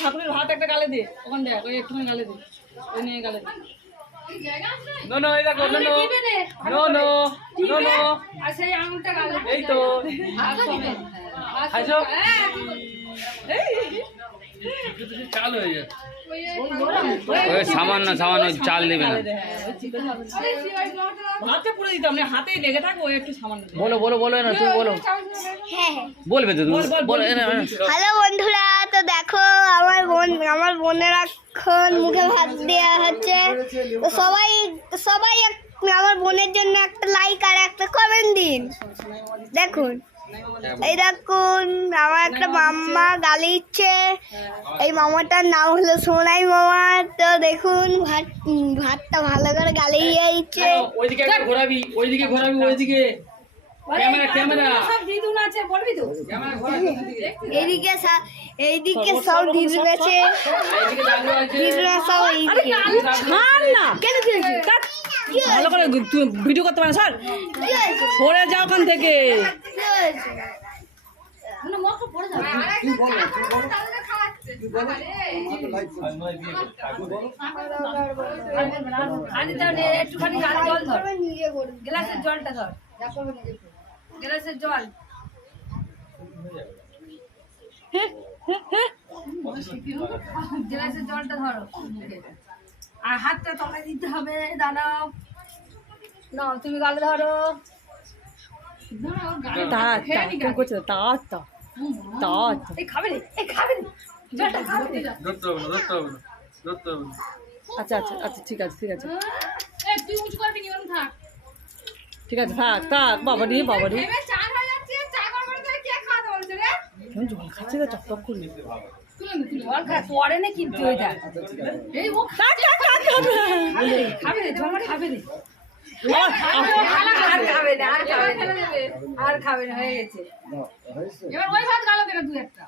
ঠাকুরের ভাত একটা গালে দে, ওখানে দেখ, ওই একটুখানি গালে দে, ওই নিয়ে গালে দে। নো নো, এটা কর, no no no no no no, আচ্ছা এই আঙুলটা গালে এই তো খাইছো। চালু হয়ে যায়। সামান্য সামান্য চাল দেবে না। হাতে পুরো দিতাম না, হাতেই লেগে থাকো, ওই একটু সামান্য দে। বলো বলো বলো না, তুমি বলো। হ্যাঁ বলবে তো তুমি, বলো। হ্যালো বন্ধুরা, তো দেখো আমার বোনের এখন মুখে ভাত দেওয়া হচ্ছে। তো সবাই আমার বোনের জন্য একটা লাইক আর একটা কমেন্ট দিন। দেখুন, এই দেখুন আমার একটা মাম্মা গালি দিচ্ছে। এই মামাটার নাম হলো সোনাই মামা। তো দেখুন ভাতটা ভালো করে গালি দিয়ে দিচ্ছে। ওইদিকে একটা ঘোরাবি, ওইদিকে ঘোরাবি, ওইদিকে ক্যামেরা ক্যামেরা সব দিদুন আছে, বলবি তো? ক্যামেরা ঘোরাবি। এইদিকে সব ঢিল গেছে, এইদিকে দাদু আছে। ঢিলরা সব এইদিকে। ছাড় না, কেন কি হয়েছে? ভালো করে তুই ভিডিও করতে পারে স্যার, কি হয়েছে? সরে যাও ওখান থেকে। কি হয়েছে? মানে মুখ পড়ে যাবে। একটুখানি জল ধর, নিজে করবে। গ্লাসের জলটা ধর, গ্লাসের জল। গ্লাসের জলটা ধরো আর হাতটা তলায় দিতে হবে। দাঁড়াও, নাও তুমি গালে ধরো। এই খাবে রে, এই খাবে রে, জলটা খাবে রে। ধরতে হবে না, ধরতে হবে না, ধরতে হবে না। আচ্ছা আচ্ছা আচ্ছা, ঠিক আছে ঠিক আছে তুই উঁচু করবি নি, ওরম থাক। ঠিক আছে, থাক থাক। বাবা রে বাবা রে, এবার চা হয়ে যাচ্ছে, চা করবে তো কে খাওয়াতে বলছে রে? কেমন জল খাচ্ছে রে, চকচক করে। জল খা, পরে না কিন্তু ওইটা। এই ও খাবে রে, খাবে রে, জল খাবে রে। আর খাবে না, আর খাবে না, হয়ে গেছে। এবার ওই ভাত গালো দেবে দু একটা।